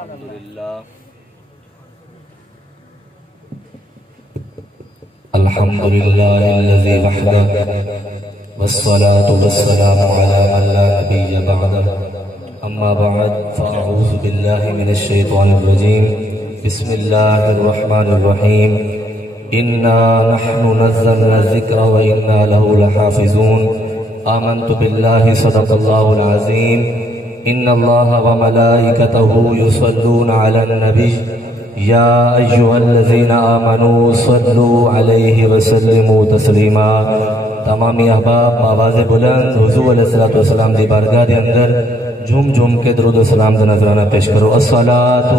الحمد لله الذي وحده والصلاة والسلام على من لا نبي بعده أما بعد فأعوذ بالله من الشيطان الرجيم بسم الله الرحمن الرحيم إنا نحن نزلنا الذكر وإنا له لحافظون آمنت بالله صدق الله العظيم إن الله وملائكته يصلون على النبي يا أيها الذين آمنوا صلوا عليه وسلموا تسليما تمامی احباب آواز بلند حضور علیہ السلام دی بارگاہ دے اندر جھوم جھوم کے درود و سلام دا نذرانہ پیش کرو الصلاة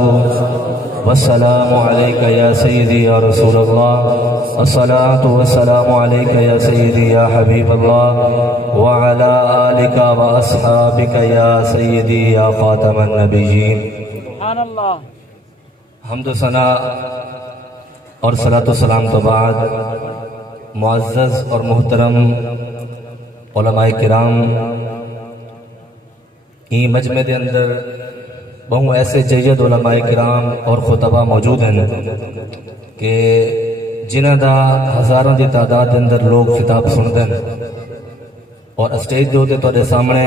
والسلام علیکہ یا سیدی یا رسول اللہ الصلاة والسلام علیکہ یا سیدی یا حبیب اللہ وعلا آلکہ و اصحابکہ یا سیدی یا خاتم النبیین سبحان اللہ حمد و ثنا اور صلاۃ و سلام تو بعد معزز اور محترم علماء کرام این مجمع دے اندر بہوں ایسے جید علماء کرام اور خطبہ موجود ہیں کہ جنہ دا ہزاروں دی تعداد دے اندر لوگ خطاب سنتے ہیں اور اسٹیج دے ہوتے تو سامنے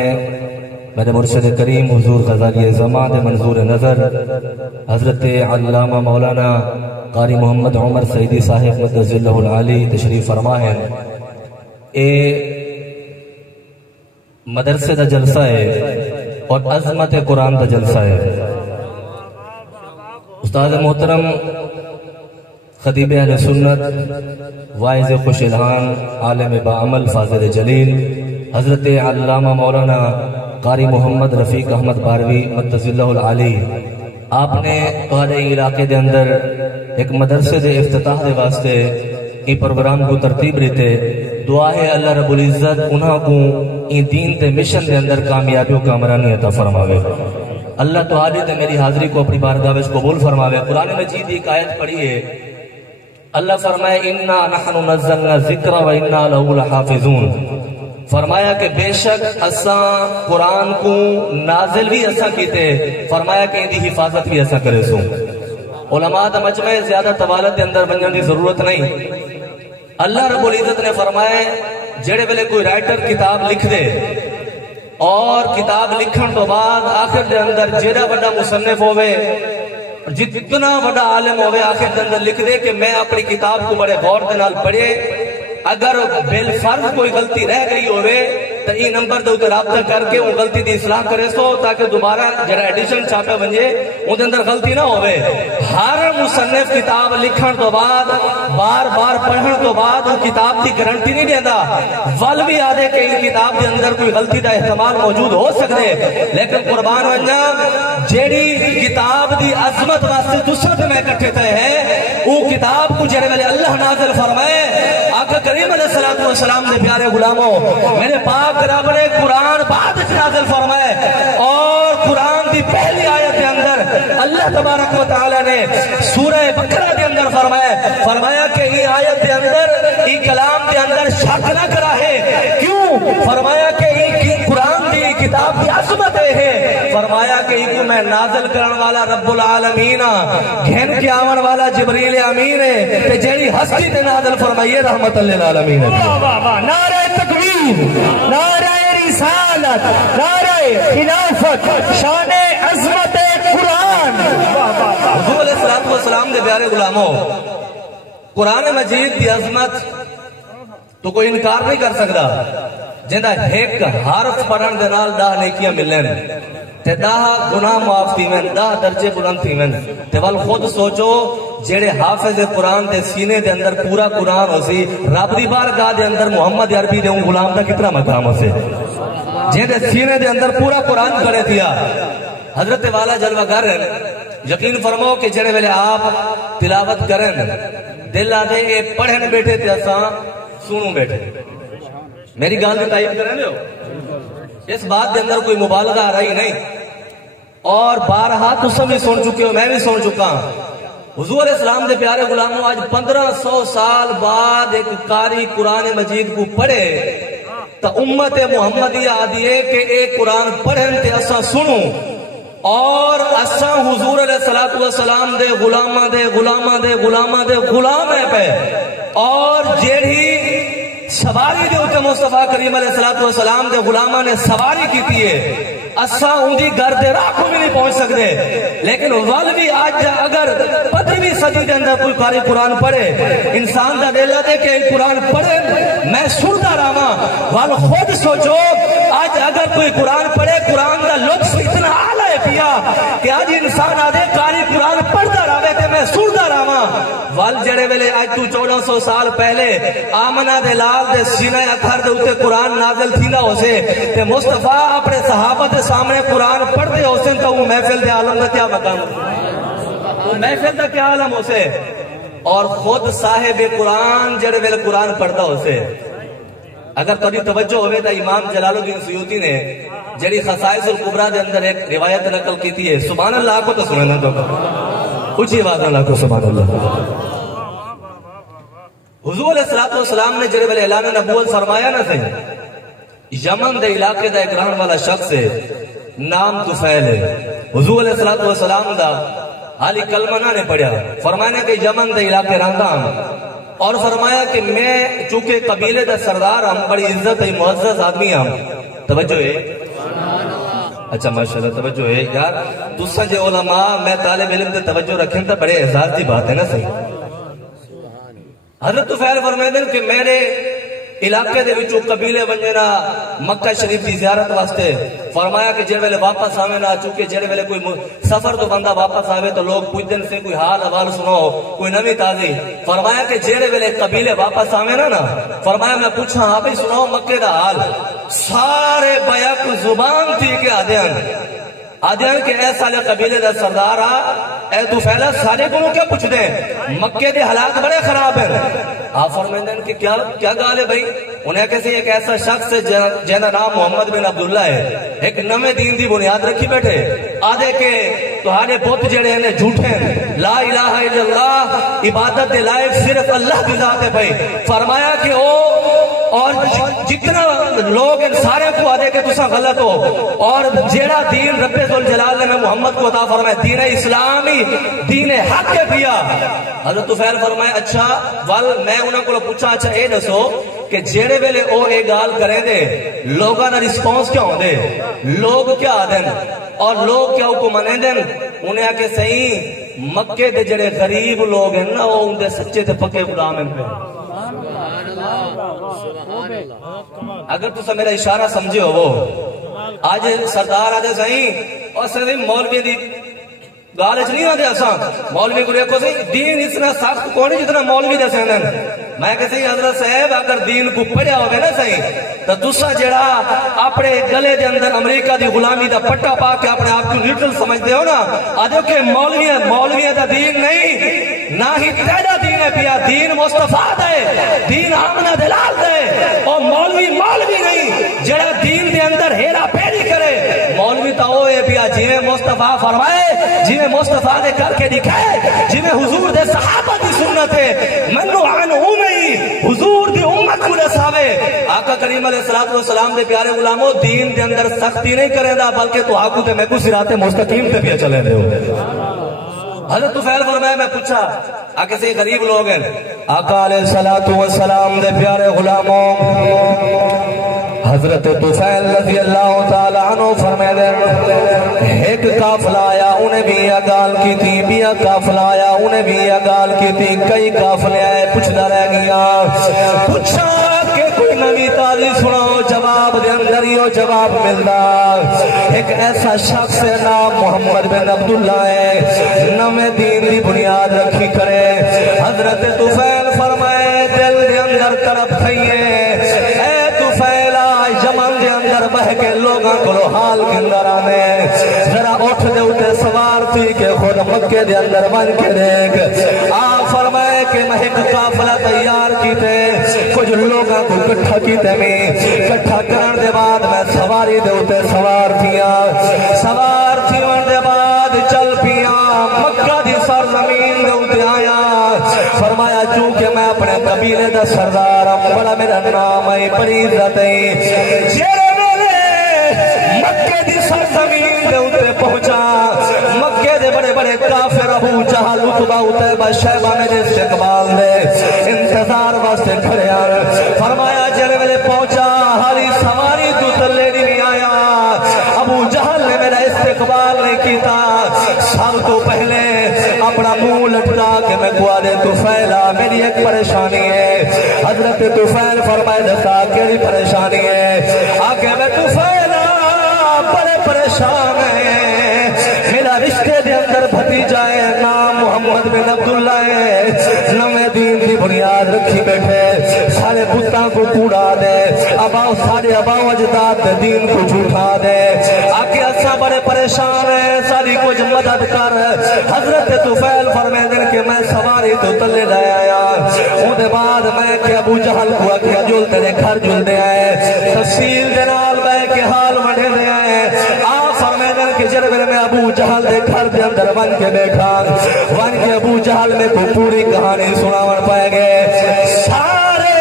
میرے مرشد کریم حضور غزالی زمان دے منظور نظر حضرت علامہ مولانا قاری محمد عمر سعیدی صاحب مدذ اللہ العالی تشریف فرما ہے اے مدرسے دا جلسہ ہے اور عظمت قرآن دا جلسہ ہے استاد محترم خطیب اہل سنت واعظ خوش الہان عالم باعمل فاضل جلیل حضرت علامہ مولانا قاری محمد رفیق احمد باروی مدذ اللہ العالی آپ نے تہاڈے علاقے دے اندر ایک مدرسے دے افتتاح دے واسطے این پروگرام کو ترتیب رہتے دعا ہے اللہ رب العزت انہاں کو این دین تے مشن دے اندر کامیابیوں کامرانی عطا فرماوے اللہ تہاڈی تے میری حاضری کو اپنی بارگاہ وچ قبول فرماوے قرآن مجید ایک آیت پڑھی ہے اللہ فرمائے انا نحن نزلنا الذکر و انا له لحافظون فرمایا کہ بے شک اساں قرآن کو نازل بھی اساں کیتے فرمایا کہ اندی حفاظت بھی اساں کرے سوں علماء دا مجمع زیادہ طوالت دے اندر بننے دی ضرورت نہیں اللہ رب العزت نے فرمایا جڑے ویلے کوئی رائٹر کتاب لکھ دے اور کتاب لکھن تو بعد آخر دے اندر جیڑا بڑا مصنف ہوئے جتنا بڑا عالم ہوئے آخر دے اندر لکھ دے کہ میں اپنی کتاب کو بڑے غور دے نال پڑھے اگر بالفرض کوئی غلطی رہ گئی ہوئے تو یہ نمبر دے اوپر رابطہ کر کے وہ غلطی دی اصلاح کرے سو تاکہ دوبارہ جڑا ایڈیشن چھاپے بنجے ان اندر غلطی نہ ہوئے ہر مصنف کتاب لکھن تو بعد بار بار پڑھن تو بعد وہ کتاب دی گارنٹی نہیں دینا ول بھی آدھے کہ ان کتاب دے اندر کوئی غلطی دا احتمال موجود ہو سکتے لیکن قربان ونجا جیڑی کتاب دی عظمت واسطے دوسرے میں اکٹھے تھے ہیں وہ کتاب کو جڑے والے اللہ نازل فرمائے آقا کریم علیہ السلام نے پیارے غلاموں میرے پاک رب نے قرآن بعد نازل فرمائے اور قرآن دی پہلی آیت کے اندر اللہ تبارک و تعالی نے سورہ بقرہ کے اندر فرمایا کہ یہ آیت کے اندر یہ کلام کے اندر شک نہ کرا ہے کیوں فرمایا کہ یہ قرآن دی کتاب کی عظمت ہے فرمایا کہ یہ میں نازل کرن والا رب العالمین گھن کے آون والا جبریل امین ہے کہ جیڑی ہستی تے نازل فرمائیے رحمت للعالمین نعرہ تکبیر نعرہ رسالت نعرہ خلافت شان عظمت قرآن حضور علیہ السلام دے پیارے غلاموں قرآن مجید دی عظمت تو کوئی انکار نہیں کر سکتا جندہ ایک حرف پڑھن دے نال 10 نیکیاں ملن تے 10 گناہ معاف تھیون 10 درجے بلند تھیون تے ول خود سوچو جڑے حافظ قرآن دے سینے دے اندر پورا قرآن ہو سی رب دی بارگاہ دے اندر محمد عربی دے غلام دا کتنا مقام ہو سی جڑے سینے دے اندر پورا قرآن کھڑے دیا حضرت والا جلوہ گر یقین فرماؤ کہ جڑے ویلے آپ تلاوت کریں دل آدھے اے پڑھن بیٹھے تے اساں سنوں بیٹھے میری گال دے تائید کریں لے ہو اس بات دے اندر کوئی مبالغہ آ رہی نہیں اور بارہا تو سب بھی سن چکے ہو میں بھی سن چکا حضور علیہ السلام دے پیارے غلاموں آج 1500 سال بعد ایک قاری قرآن مجید کو پڑھے تو امت محمدیہ آدھی ہے کہ ایک قرآن پڑھن تے اسا سنوں اور اسا حضور علیہ الصلوۃ والسلام دے غلاماں دے غلاماں دے غلاماں دے غلام ہے پہ اور جیڑی سواری دے اوتے مصطفیٰ کریم علیہ الصلوۃ والسلام دے غلاماں نے سواری کیتی ہے اسا اندی گھر دے راہ کو بھی نہیں پہنچ سکتے لیکن ول بھی آج اگر 15ویں صدی دے اندر کوئی قاری قرآن پڑھے انسان دا دل دے کہ قرآن پڑھے میں سنتا رہا ول خود سوچو آج اگر کوئی قرآن پڑھے قرآن دا لطف اتنا اعلیٰ ہے پیا کہ آج انسان آدھے قاری قرآن پڑھتا رہے کہ میں سنتا رہا ول جڑے ویلے آج تو 1400 سال پہلے آمنہ دے لال دے سینہ اکھر دے اوتے قرآن نازل تھیندا ہوسے تے مصطفیٰ اپنے صحابہ دے سامنے قرآن پڑھتے ہوسے تو وہ محفل دے عالم دا کیا مقام وہ محفل دا کیا عالم ہوسے اور خود صاحب قرآن جڑے ویلے قرآن پڑھتا ہوسے اگر تھوڑی توجہ ہوئے تا امام جلال الدین سیوطی نے جڑی خصائص الکبریٰ دے اندر ایک روایت نقل کی تھی ہے سبحان اللہ کو تو سننا تو کچھ ہی بات اللہ کو سبحان اللہ حضور علیہ الصلوۃ والسلام نے جڑے ویلے اعلان نبوت فرمایا نہ سے یمن دے علاقے دا ایک رہن والا شخص ہے نام طفیل ہے حضور علیہ الصلوۃ والسلام دا حالی کلمہ نہ نے پڑھیا فرمایا کہ یمن دے علاقے رہندا ہوں اور فرمایا کہ میں چونکہ قبیلے دا سردار ہم بڑی عزت ہے معزز آدمی ہم توجہ ہے اچھا ماشاءاللہ توجہ ہے یار تساں جے علماء میں طالب علم تے توجہ رکھیں تو بڑے احساس دی بات ہے نا صحیح حضرت طفیل فرمائے کہ میرے علاقے دے وچوں قبیلے ونجنا مکہ شریف دی زیارت واسطے فرمایا کہ جڑے ویلے واپس آوے نا چونکہ جڑے ویلے کوئی سفر تو بندہ واپس آوے تو لوگ پوچھدے سے کوئی حال احوال سنو کوئی نوی تازی فرمایا کہ جڑے ویلے قبیلے واپس آوے نا فرمایا میں پوچھا ہاں بھئی سنو مکے دا حال سارے بیک زبان تھی کہ آدھیان کہ اے سالے قبیلے دا سردار اے تو فیلہ سارے کو کیا پوچھ دیں مکے دے حالات بڑے خراب ہیں آپ فرمائیں کہ کیا گال ہے بھئی انہیں کیسے ایک ایسا شخص ہے جنہا نام محمد بن عبداللہ ہے ایک نوے دین دی بنیاد رکھی بیٹھے آدھے کہ تمہارے بت جڑے ہیں جھوٹے ہیں لا الہ الا اللہ عبادت دے لائق صرف اللہ کی ذات ہے بھئی فرمایا کہ اور جتنا لوگ ان سارے کو آدھے کہ تسا غلط ہو اور جیڑا دین رب ذوالجلال نے محمد کو عطا فرمائے دین اسلامی دین حق کے پیا حضرت طفیل فرمائے اچھا وال میں انہوں کو پوچھا اچھا اے دسو کہ جیڑے ویلے او اے گال کریں دے لوگاں نا رسپونس کیا ہوں دے لوگ کیا آدھن اور لوگ کیا کو منیں دن انہیں آکے صحیح مکے دے جڑے غریب لوگ ہیں نا وہ ان دے سچے تے پکے غلام ہیں پہ اگر تو سب میرا اشارہ سمجھے ہو وہ آج سردار آجے صحیح اور صحیح مولوی دی گالج نہیں آدھے آسان مولوی کو ریکو صحیح دین اتنا سخت کونی جتنا مولوی دے سینن میں کہ صحیح حضرت صاحب اگر دین کو پڑھیا ہوگے نا صحیح تو دوسرا جڑا اپنے گلے دے اندر امریکہ دی غلامی دا پٹا پا کے اپنے آپ کو نیوٹرل سمجھ دے ہو نا آدھو کہ مولوی دا دین نہیں نہ ہی تیرا دین ہے پیا دین مصطفیٰ دے دین آمنہ دلال دے اور مولوی نہیں جڑا دین دے اندر ہیرا پھیری کرے مولوی تا ہوئے پیا جیویں مصطفیٰ فرمائے جیویں مصطفیٰ دے کر کے دکھائے جیویں حضور دے صحابہ دی سنت ہے منو عن امئی حضور دی امت کو رساوے آقا کریم علیہ السلام دے پیارے غلاموں دین دے اندر سختی نہیں کریں دا بلکہ تو آقو تے میں کو صراط مستقیم تے پیا چلے دے ہو حضرت طفیل فرمایا میں پوچھا آکے سے غریب لوگ ہیں آقا علیہ السلام دے پیارے غلاموں حضرت طفیل رضی اللہ تعالیٰ عنہ فرمائے دیں ایک قافلہ آیا انہیں بھی یہ گال کی تھی بیا قافلہ آیا انہیں بھی یہ گال کی تھی کئی قافلے آئے پوچھتا رہ گیا پوچھا کہ کوئی نبی تازی سناؤ جواب دے اندر ہی جواب ملتا ایک ایسا شخص ہے نام محمد بن عبداللہ ہے نویں دین دی بنیاد رکھی کرے حضرت طفیل فرمائے دل دے اندر طرف کھئیے اے طفیل جمن دے اندر بہ کے لوگاں کو حال کے اندر آنے ذرا اٹھ دے اٹھے سوار تھی کہ خود مکے دے اندر بن کے دیکھ آپ فرمائے کہ میں ایک قافلہ تیار کی تے کچھ لوگاں کو کٹھا کی تے میں کٹھا کرن دے بعد میں سواری دے اٹھے سوار تھی ون دے بعد چل پیا مکہ دی سرزمین دے اٹھے آیا فرمایا چونکہ میں اپنے قبیلے دا سردار بڑا میرا نام ہے بڑی عزت ہے جیرے میرے مکے دی سرزمین دے اٹھے پہنچا شہبانے دے استقبال دے انتظار واسطے کھڑے آن فرمایا جڑے ویلے پہنچا حالی سواری تو تلے نہیں آیا ابو جہل نے میرا استقبال نہیں کیتا سب تو پہلے اپنا منہ لٹکا کہ میں کو دے طفیلہ میری ایک پریشانی ہے حضرت طفیل فرمائے دسا کیڑی پریشانی ہے آگے میں طفیلہ بڑے پریشان ہے میرا رشتے دے اندر بھتیجا ہے نام محمد بن عبداللہ ہے نویں دین کی بنیاد رکھی بیٹھے سارے بتاں کو کوڑا دے سارے اباؤ اجداد دین کو جھوٹا دے آگے اسا بڑے پریشان ہیں ساری کچھ مدد کر حضرت طفیل فرمائے دن کہ میں سواری تو تلے لے آیا اون دے بعد میں کہ ابو جہل کو کہ جل تیرے گھر جل دے آئے تفصیل دے نال میں کہ حال وڈے دے آئے آپ فرمائے دن کہ جربے میں ابو جہل دے گھر دے اندر ون کے بیٹھا ون کے ابو جہل میں کو پوری کہانی سناون پائے گئے سارے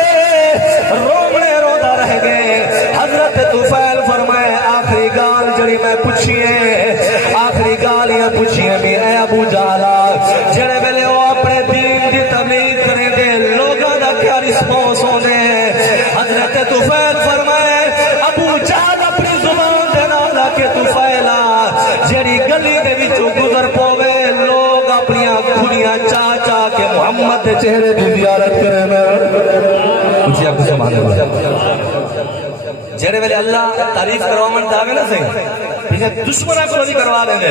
رومنے رودا رہ گئے حضرت طفیل فرمائے آخری گال جڑی میں پوچھئے آخری گالیاں پوچھئے بھی اے ابو جہلا جڑے ویلے وہ اپنے دین دی تبلیغ کریں دے لوگاں دا کیا رسپونس ہوندے حضرت طفیل فرمائے ابو جہل اپنی زبان دے نالا کہ طفیلہ جڑی گلی دے وچوں گزر پوے لوگ اپنی کھڑیاں چاچا کے محمد دے چہرے دی زیارت کرے میں اچھی آپ کو سبحان اللہ جڑے ویلے اللہ تعریف کرواون داوے نہ صحیح پیچھے دشمنہ کو نہیں کروا دیں گے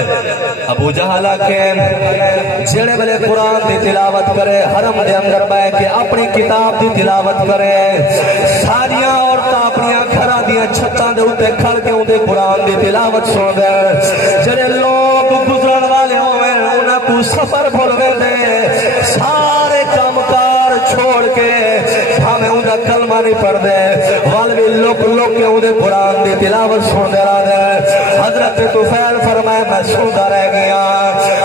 ابو جہلہ کے جڑے ویلے قرآن دی تلاوت کرے حرم دے اندر بیٹھ کے اپنی کتاب دی تلاوت کرے ساریاں عورتاں اپنی گھراں دیاں چھتاں دے اوتے کھڑ کے اون دے قرآن دی تلاوت سن دے جڑے لوگ گزرن والے ہوئے انہاں کو سفر بھولوے دے سارے کام کار چھوڑ کے ہمیں اون دا کلمہ نہیں پڑھ دے والوی لوگ کے اون دے قرآن دی تلاوت سن دے رہا دے حضرت طفیل فرمائے میں سنتا رہ گیا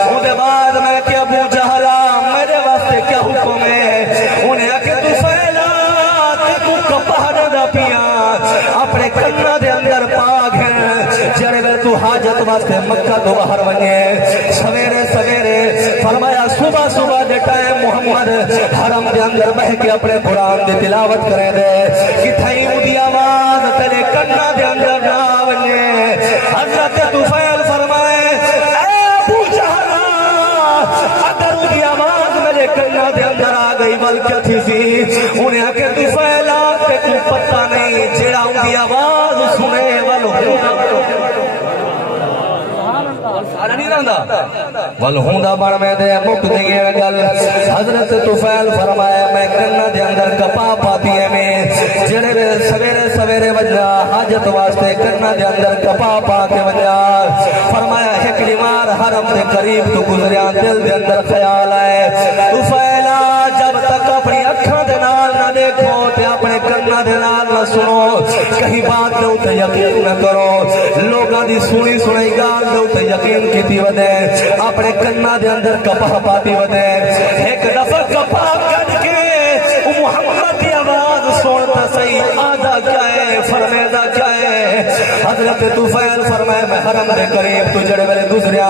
اون دے بعد میں کہ ابو جہلہ میرے واسطے کیا حکم ہے انہیں کہ طفیلہ تے کو کپاڑ دا پیا اپنے کنہ دے اندر پاک ہے جڑے ویلے تو حاجت واسطے مکہ تو باہر ونجے سویرے سویرے فرمایا صبح صبح دے ٹائم محمد حرم دے اندر بہ کے اپنے قرآن دی تلاوت کرے دے کتھائی اودی آواز تیرے کنہ دے اندر نہ ونجے حضرت طفیل فرمائے اے ابو جہلہ اگر اودی آواز میرے کنہ دے اندر آ گئی بلکہ تھی سی انہیں کہ طفیلہ تے کو پتہ نہیں جڑا اودی آواز سنے والو سارا نہیں رہندا والہوندا بڑھ میں دے مک دیئے گل حضرت طفیل فرمایا میں کنہ دے اندر کپا پاتی ہے میں جڑے سویرے سویرے وجہ حاجت واسطے کنہ دے اندر کپا پا کے وجہ فرمایا ہکڑی مار حرم دے قریب تو گزریاں دل دے اندر خیال آئے طفیلہ جب تک اپنی اکھاں دے نال نہ دیکھو تے اپنے کنہ دے نال نہ سنو کہیں بات دے اوتے یقین نہ کرو لوگاں دی سنی سنائی گال دے اوتے یقین کیتی ودے اپنے کنہ دے اندر کپا پاتی ودے ایک دفعہ کپا کر کے محمد کی آواز سنتا صحیح آدھا کیا ہے فرمیدہ کیا ہے حضرت طفیل فرمائے میں حرم دے قریب تو جڑے میرے گزریا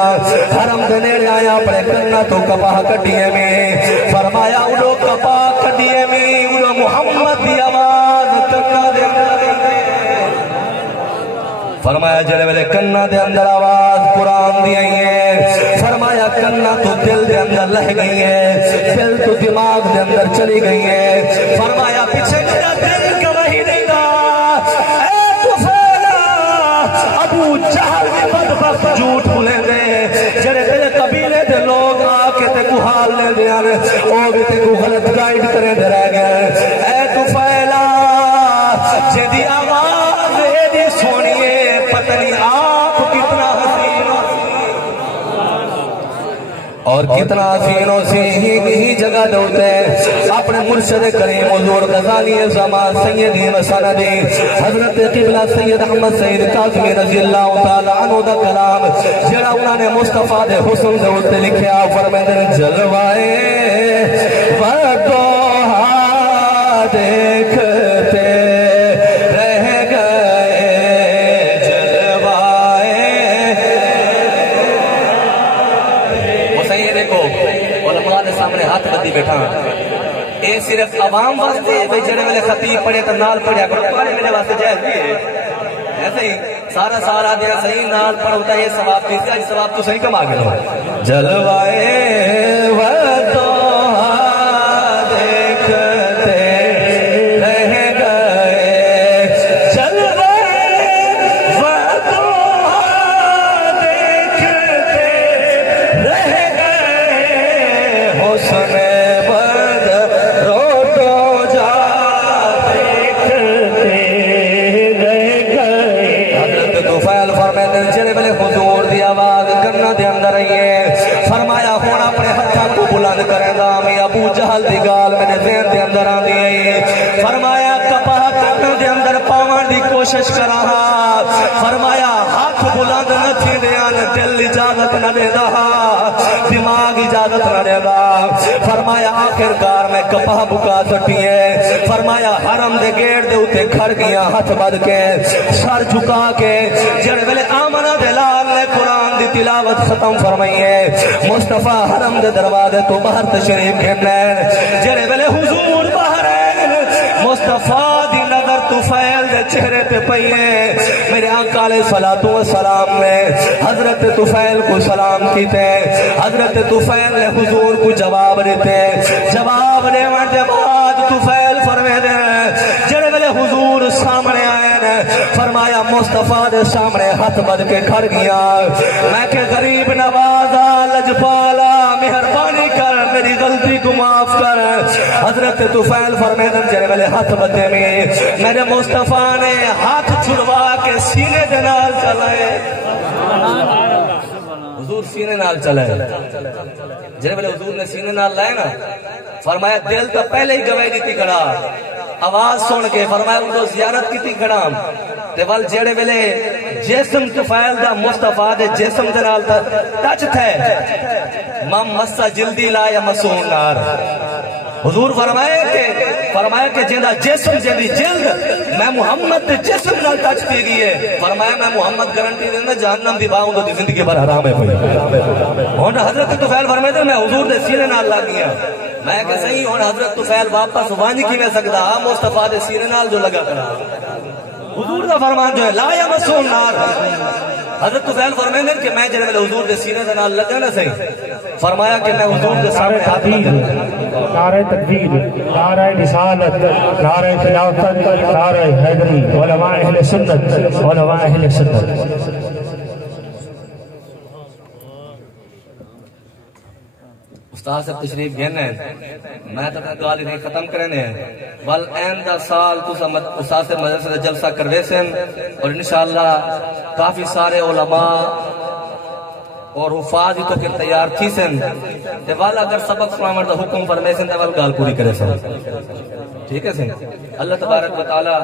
حرم دے نیڑے آیا اپنے کنہ تو کپا کٹیے میں فرمایا اڑو کپا کٹیے میں اڑو محمد کی آواز کنہ دے اندر فرمایا جڑے ویلے کنہ دے اندر آواز قرآن دی آئی ہے فرمایا کنہ تو دل دے اندر لہ گئی ہے دل تو دماغ دے اندر چلی گئی ہے فرمایا پیچھے میرا دل گواہی دے گا اے طفیلہ ابو جہل کے بدبخت جھوٹ بھولے دے جڑے تیرے قبیلے دے لوگ آ کے تے کو حال لے دے او بھی تے کو غلط گائیڈ کرے دے رہ گئے اے طفیلہ جدی آواز اے دی سونیے پتہ نہیں آپ کتنا حسین اور کتنا حسین سی ہی جگہ دوتے اپنے مرشد کریم حضور غزالی زمان سیدی مسندی حضرت قبلہ سید احمد سید قاسمی رضی اللہ تعالی عنہ دا کلام جڑا انہوں نے مصطفیٰ دے حسن دے ہوتے لکھیا فرمائے جلوائے وردوہا دیکھتے سامنے ہاتھ بدی بیٹھا اے صرف عوام واسطے بھئی جڑے والے خطیب پڑھے تو نال پڑھیا کرو پڑھے میرے واسطے جائز بھی ہے ایسے ہی سارا سارا دیا صحیح نال پڑھوتا یہ ثواب دیتے آج ثواب تو صحیح کما گئے لو جلوائے وطن فرمایا ہون اپنے ہتھاں کو بلند کرے گا میں ابو جہل دی گال میں نے ذہن دے اندر آندی ہے فرمایا کپاہ کرنے دے اندر پاون دی کوشش کراں فرمایا ہاتھ بلند نہ تھی دیاں دل اجازت نہ دے دا دماغ اجازت نہ دے دا فرمایا آخرکار میں کپاہ بکا سٹی ہے فرمایا حرم دے گیٹ دے اوتے کھڑ گیا ہاتھ بد کے سر جھکا کے جڑے ویلے آمنہ دے لال نے قرآن دی تلاوت ختم فرمائی ہے مصطفیٰ حرم دے دروازے تو باہر تشریف گھنن جڑے ویلے حضور باہر ہیں مصطفیٰ دی نظر طفیل دے چہرے تے پئی ہے میرے آقا علیہ الصلوۃ والسلام نے حضرت طفیل کو سلام کیتے حضرت طفیل نے حضور کو جواب دیتے جواب دیون دے بعد طفیل فرمے دے جڑے ویلے حضور سامنے آئے فرمایا مصطفیٰ دے سامنے ہاتھ بد کے کھڑ گیا میں کہ غریب نوازا لجپالا مہربانی کر میری غلطی کو معاف کر حضرت طفیل فرمیدن جڑے والے ہاتھ بدے میں میرے مصطفیٰ نے ہاتھ چھڑوا کے سینے دے نال چلائے حضور سینے نال چلائے جڑے والے حضور نے سینے نال لائے نا فرمایا دل تو پہلے ہی گواہی دیتی کھڑا آواز سن کے فرمایا ان کو زیارت کی تھی کھڑا تے ول جڑے ویلے جسم طفیل دا مصطفیٰ دے جسم دے نال ٹچ تھے مم مسا جلدی لا یا مسون نار حضور فرمایا کہ جیندہ جسم جیندی جلد میں محمد دے جسم نال ٹچ تھی گئی ہے فرمایا میں محمد گارنٹی دینا جہنم دی باؤں دی زندگی پر حرام ہے ہونا حضرت طفیل فرمائے میں حضور دے سینے نال لگ گیا میں کہ صحیح ہونا حضرت طفیل واپس وانج کی میں سکتا مصطفیٰ دے سینے نال جو لگا کرا حضور دا فرمان جو ہے لا یا مسون نار حضرت طفیل فرمائے کہ میں جنہیں میں حضور دے سینے دے نال لگا نا صحیح فرمایا کہ میں حضور دے سامنے ہاتھ لگا نعرہ تکبیر نعرہ رسالت نعرہ خلافت نعرہ حیدری علماء اہل سنت علماء اہل سنت استاد سے تشریف گھنے میں تو گالی نہیں ختم کرنے بل آئندہ سال استاد سے مدرسے سے جلسہ کروے سن اور انشاءاللہ کافی سارے علماء اور حفاظ ہی تو کہ تیار تھی سن تے والا اگر سبق سنامر دا حکم فرمے سن تے والا گال پوری کرے سن ٹھیک ہے سن اللہ تبارک و تعالی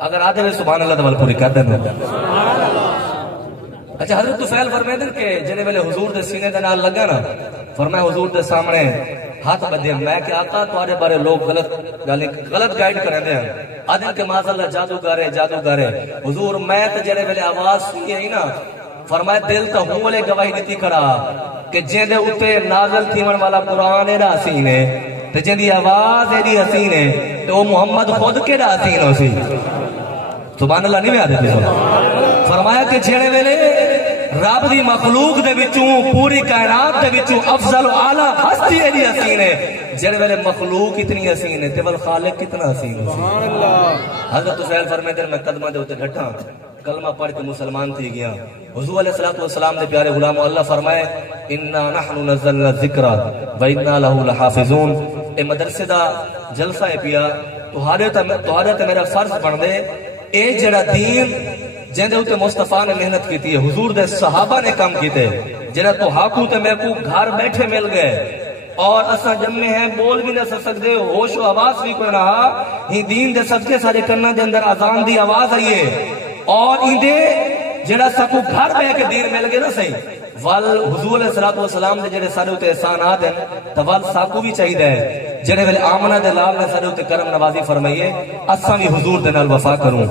اگر آدھے میں سبحان اللہ والا پوری کر دیں اچھا حضرت طفیل فرمائے دن کہ جنہیں ویلے حضور دے سینے دے نال لگا نا فرمائے حضور دے سامنے ہاتھ بدے میں کہ آقا تمہارے بارے لوگ غلط گائیڈ کریں دے ہیں آدھے کہ ماذا اللہ جادوگارے حضور میں تو جنہیں ویلے آواز سنی ہے نا فرمائے دل تو ہوں والے گواہی دیتی کھڑا کہ جن دے اوپر نازل تھیون والا قرآن ایڈا حسین ہے تے جن دی آواز ایڈی حسین ہے تو وہ محمد خود کے دا حسین ہو سی سبحان اللہ نہیں میں آدھے تھے فرمایا کہ جھیڑے ویلے رب دی مخلوق دے وچوں پوری کائنات دے وچوں افضل و اعلی ہستی ایڈی حسین ہے جھیڑے ویلے مخلوق اتنی حسین ہے تے ول خالق کتنا حسین ہے سبحان اللہ حضرت طفیل فرمائے دے میں قدمہ دے ہوتے ڈھٹا کلمہ پڑھ کے مسلمان تھی گیا حضور علیہ السلام دے پیارے غلام اللہ فرمائے انا نحن نزلنا الذکر و انا له لحافظون اے مدرسے دا جلسہ ہے پیا تہارے تے میرا فرض بن دے اے جڑا دین جن دے اوتے مصطفیٰ نے محنت کیتی ہے حضور دے صحابہ نے کام کیتے جڑا تو ہاکو تے میں کو گھر بیٹھے مل گئے اور اساں جمع ہیں بول بھی نہ سکدے ہوش و آواز بھی کوئی رہا ہی دین دے صدقے سارے کرنا دے اندر اذان دی آواز آئی ہے اور ایندے جڑا سکو گھر بے کے دین مل گئے نا صحیح وال حضور علیہ السلام دے جڑے سارے ہوتے احسانات ہیں تو وال ساکو بھی چاہیے ہے جڑے ویلے آمنہ دے لال نے سارے ہوتے کرم نوازی فرمائیے اساں بھی حضور دے نال وفا کروں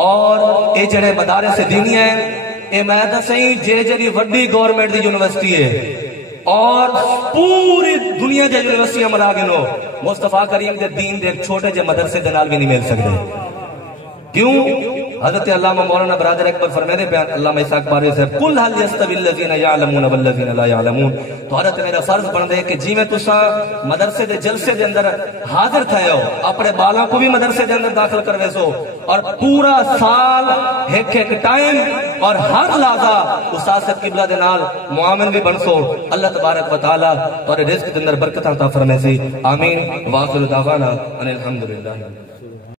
اور اے جڑے مدارس دینی ہیں اے میں دا صحیح جے جڑی وڈی گورنمنٹ دی یونیورسٹی ہے اور پوری دنیا جے یونیورسٹی عمل آگنو مصطفیٰ کریم دے دین دے چھوٹے جے مدرسے دے نال بھی نہیں مل سکتے. کیوں؟ حضرت علامہ مولانا برادر اکبر فرمیدے بیان علامہ اسحاق باری سے قل حل یستوی الذین یعلمون والذین لا یعلمون. تو حضرت میرا فرض بن دے کہ جی میں تساں مدرسے دے جلسے دے اندر حاضر تھے ہو اپنے بالاں کو بھی مدرسے دے اندر داخل کروے سو اور پورا سال ایک ایک ٹائم اور ہر لحظہ استاد صاحب قبلہ دے نال معامل بھی بن سو. اللہ تبارک و تعالی تورے رزق دے اندر برکت عطا فرمائے سی. آمین. واخر دعوانا ان الحمدللہ.